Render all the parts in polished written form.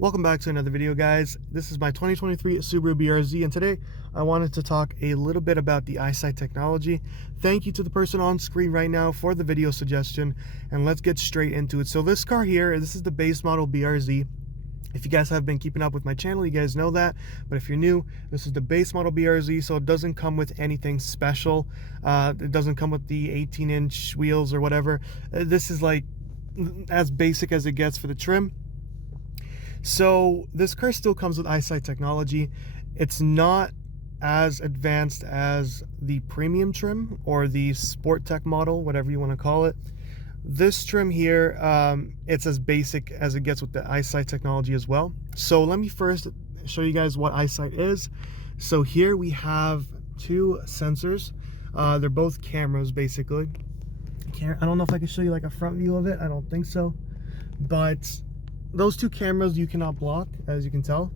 Welcome back to another video, guys. This is my 2023 Subaru BRZ, and today I wanted to talk a little bit about the eyesight technology. Thank you to the person on screen right now for the video suggestion, and let's get straight into it. So this car here, this is the base model BRZ. If you guys have been keeping up with my channel, you guys know that. But if you're new, this is the base model BRZ, so it doesn't come with anything special. It doesn't come with the 18-inch wheels or whatever. This is like as basic as it gets for the trim. So this car still comes with eyesight technology. It's not as advanced as the premium trim or the sport tech model, whatever you want to call it. This trim here, it's as basic as it gets with the eyesight technology as well. So let me first show you guys what eyesight is. So here we have two sensors. They're both cameras, basically. I don't know if I can show you like a front view of it. I don't think so. But those two cameras you cannot block, as you can tell.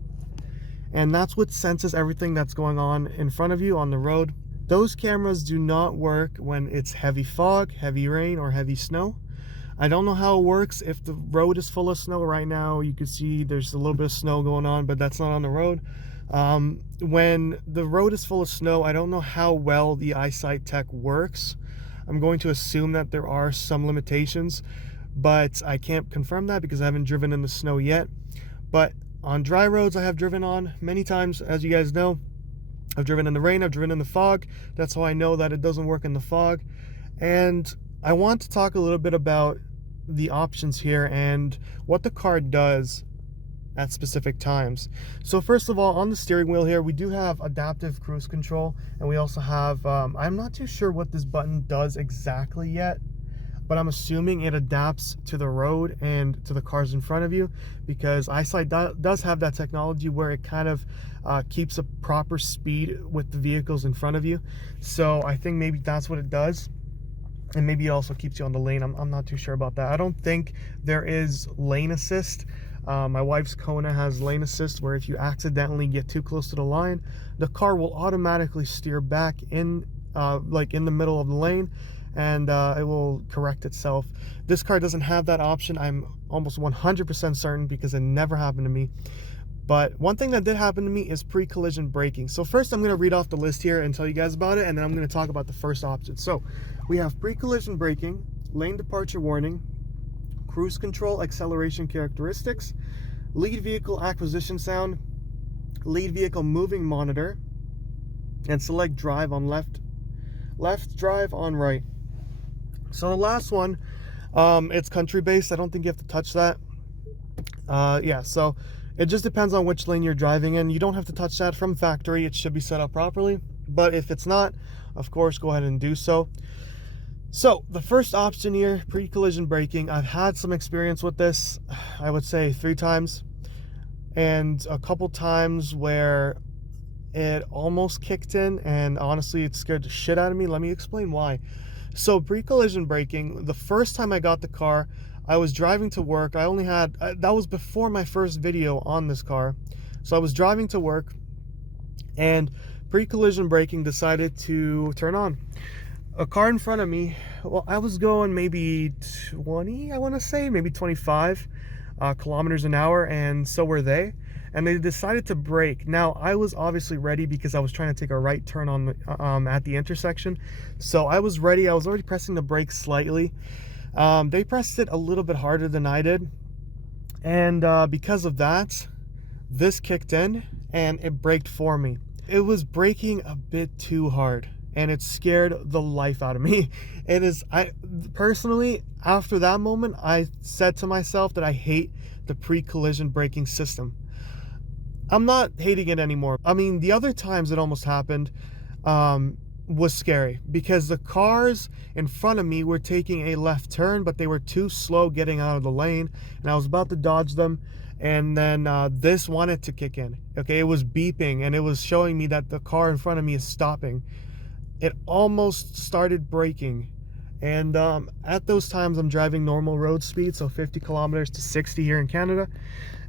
And that's what senses everything that's going on in front of you on the road. Those cameras do not work when it's heavy fog, heavy rain, or heavy snow. I don't know how it works if the road is full of snow. Right now you can see there's a little bit of snow going on, but that's not on the road. When the road is full of snow, I don't know how well the eyesight tech works. I'm going to assume that there are some limitations, but I can't confirm that because I haven't driven in the snow yet. But on dry roads I have driven on many times, as you guys know. I've driven in the rain, I've driven in the fog. That's how I know that it doesn't work in the fog. And I want to talk a little bit about the options here and what the car does at specific times. So first of all, on the steering wheel here, we do have adaptive cruise control, and we also have, I'm not too sure what this button does exactly yet, but I'm assuming it adapts to the road and to the cars in front of you, because eyesight does have that technology where it kind of keeps a proper speed with the vehicles in front of you. So I think maybe that's what it does. And maybe it also keeps you on the lane. I'm not too sure about that. I don't think there is lane assist. My wife's Kona has lane assist, where if you accidentally get too close to the line, the car will automatically steer back in, like in the middle of the lane, and it will correct itself. This car doesn't have that option. I'm almost 100% certain, because it never happened to me. But one thing that did happen to me is pre-collision braking. So first I'm going to read off the list here and tell you guys about it, and then I'm going to talk about the first option. So we have pre-collision braking, lane departure warning, cruise control acceleration characteristics, lead vehicle acquisition sound, lead vehicle moving monitor, and select drive on left drive on right. So the last one, it's country based. I don't think you have to touch that. Yeah, so it just depends on which lane you're driving in. You don't have to touch that from factory. It should be set up properly. But if it's not, of course, go ahead and do so. So the first option here, pre-collision braking, I've had some experience with this. I would say 3 times, and a couple times where it almost kicked in, and honestly it scared the shit out of me. Let me explain why. So pre-collision braking, the first time I got the car, I was driving to work. I only had, that was before my first video on this car. So I was driving to work, and pre-collision braking decided to turn on. A car in front of me, well, I was going maybe 20, I want to say, maybe 25 kilometers an hour, and so were they. And they decided to brake. Now, I was obviously ready because I was trying to take a right turn on the, at the intersection. So I was ready. I was already pressing the brakes slightly. They pressed it a little bit harder than I did. And because of that, this kicked in and it braked for me. It was braking a bit too hard, and it scared the life out of me. I personally, after that moment, I said to myself that I hate the pre-collision braking system. I'm not hating it anymore. I mean, the other times it almost happened was scary, because the cars in front of me were taking a left turn, but they were too slow getting out of the lane, and I was about to dodge them, and then this wanted to kick in. Okay, it was beeping, and it was showing me that the car in front of me is stopping. It almost started braking, and at those times I'm driving normal road speed, so 50 kilometers to 60 here in Canada,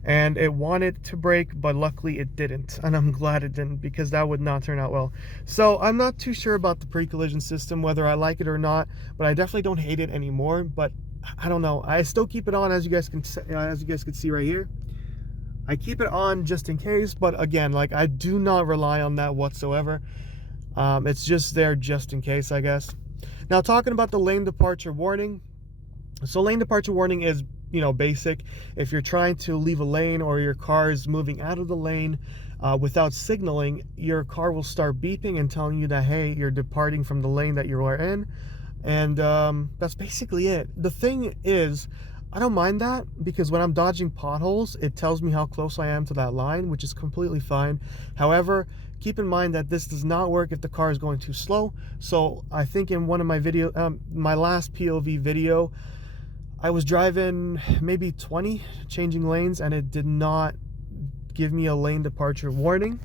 and it wanted to brake, but luckily it didn't, and I'm glad it didn't, because that would not turn out well. So I'm not too sure about the pre-collision system, whether I like it or not, but I definitely don't hate it anymore. But I don't know, I still keep it on, as you guys can see right here. I keep it on just in case, but again, like, I do not rely on that whatsoever. It's just there just in case, I guess. Now, talking about the lane departure warning. So lane departure warning is, basic. If you're trying to leave a lane or your car is moving out of the lane without signaling, your car will start beeping and telling you that, hey, you're departing from the lane that you are in. And that's basically it. The thing is, I don't mind that, because when I'm dodging potholes, it tells me how close I am to that line, which is completely fine. However, keep in mind that this does not work if the car is going too slow. So I think in one of my my last POV video, I was driving maybe 20, changing lanes, and it did not give me a lane departure warning.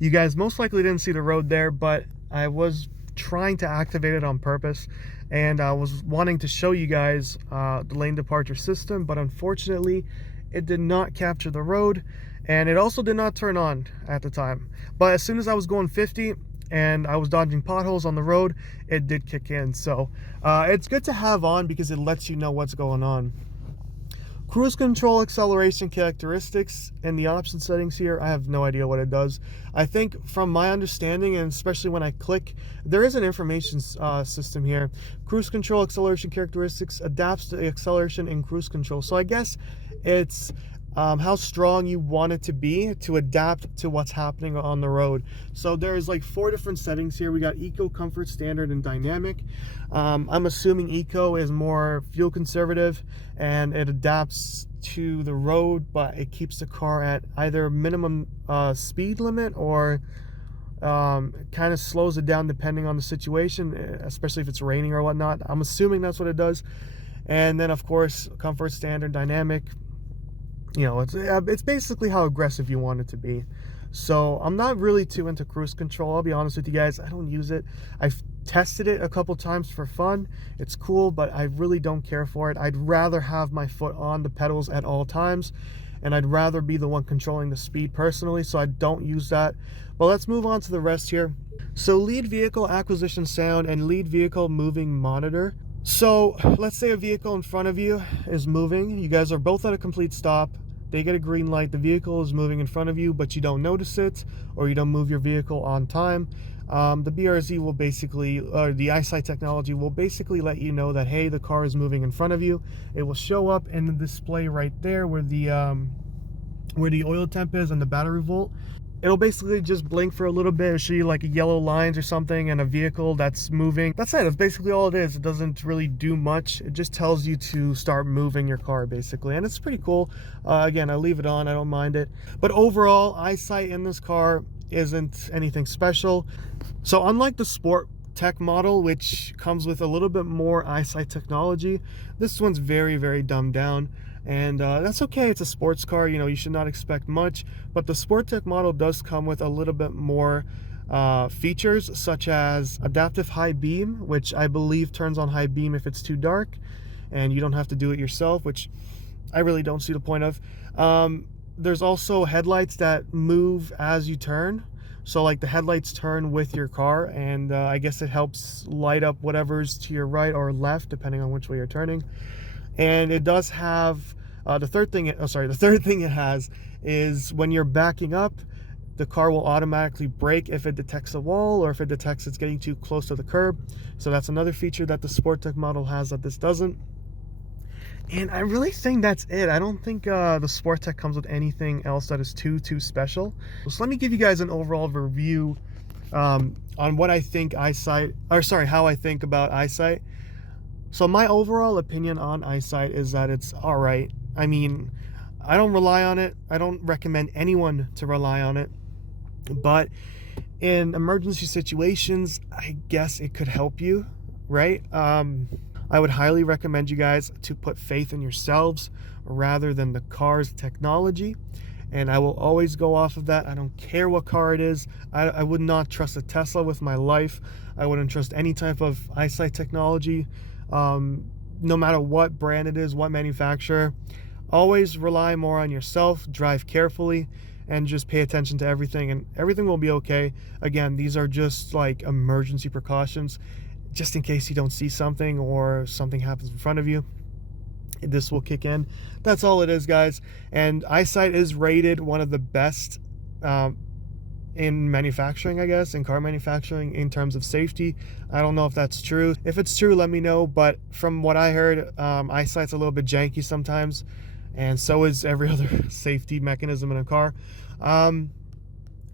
You guys most likely didn't see the road there, but I was trying to activate it on purpose, and I was wanting to show you guys the lane departure system, but unfortunately it did not capture the road, and it also did not turn on at the time. But as soon as I was going 50 and I was dodging potholes on the road, it did kick in. So it's good to have on because it lets you know what's going on. Cruise control acceleration characteristics in the option settings here, I have no idea what it does. I think from my understanding, and especially when I click, there is an information system here. Cruise control acceleration characteristics adapts to the acceleration in cruise control. So I guess it's how strong you want it to be to adapt to what's happening on the road. So there's like 4 different settings here. We got eco, comfort, standard, and dynamic. I'm assuming eco is more fuel conservative and it adapts to the road, but it keeps the car at either minimum speed limit or kind of slows it down depending on the situation, especially if it's raining or whatnot. I'm assuming that's what it does. And then of course, comfort, standard, dynamic. It's basically how aggressive you want it to be. So I'm not really too into cruise control, I'll be honest with you guys. I don't use it. I've tested it a couple times for fun. It's cool, but I really don't care for it. I'd rather have my foot on the pedals at all times, and I'd rather be the one controlling the speed personally, so I don't use that. But let's move on to the rest here. So lead vehicle acquisition sound and lead vehicle moving monitor. So let's say a vehicle in front of you is moving. You guys are both at a complete stop. They get a green light. The vehicle is moving in front of you, but you don't notice it, or you don't move your vehicle on time. The BRZ will basically, or the Eyesight technology will basically let you know that, hey, the car is moving in front of you. It will show up in the display right there where the oil temp is and the battery volt. It'll basically just blink for a little bit. It'll show you like yellow lines or something and a vehicle that's moving. That's it. That's basically all it is. It doesn't really do much. It just tells you to start moving your car basically, and it's pretty cool. Again, I leave it on. I don't mind it. But overall, Eyesight in this car isn't anything special. So unlike the Sport Tech model, which comes with a little bit more Eyesight technology, this one's very, very dumbed down. And that's okay. It's a sports car, you should not expect much, but the Sport Tech model does come with a little bit more features, such as adaptive high beam, which I believe turns on high beam if it's too dark and you don't have to do it yourself, which I really don't see the point of. There's also headlights that move as you turn. So like the headlights turn with your car, and I guess it helps light up whatever's to your right or left depending on which way you're turning. And it does have the third thing it has is when you're backing up, the car will automatically brake if it detects a wall or if it detects it's getting too close to the curb. So that's another feature that the Sport Tech model has that this doesn't. And I really think that's it. I don't think the Sport Tech comes with anything else that is too special. So let me give you guys an overall review on what I think how I think about Eyesight. So my overall opinion on Eyesight is that it's all right. I mean, I don't rely on it. I don't recommend anyone to rely on it. But in emergency situations, I guess it could help you, right? I would highly recommend you guys to put faith in yourselves rather than the car's technology. And I will always go off of that. I don't care what car it is. I would not trust a Tesla with my life. I wouldn't trust any type of Eyesight technology. No matter what brand it is, what manufacturer. Always rely more on yourself, drive carefully, and just pay attention to everything, and everything will be okay. Again, these are just like emergency precautions, just in case you don't see something or something happens in front of you. this will kick in. That's all it is, guys. And Eyesight is rated one of the best in manufacturing, I guess, in car manufacturing in terms of safety. I don't know if that's true. If it's true, let me know. But from what I heard, Eyesight's a little bit janky sometimes, and so is every other safety mechanism in a car.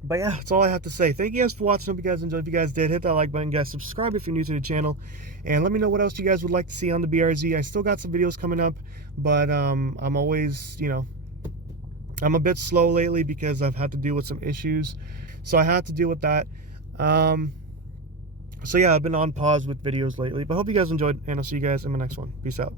But yeah, that's all I have to say. Thank you guys for watching. Hope you guys enjoyed. If you guys did, hit that like button, guys. Subscribe if you're new to the channel, and let me know what else you guys would like to see on the BRZ. I still got some videos coming up, but I'm always, you know, I'm a bit slow lately because I've had to deal with some issues, so I had to deal with that. So yeah, I've been on pause with videos lately, but hope you guys enjoyed, and I'll see you guys in my next one. Peace out.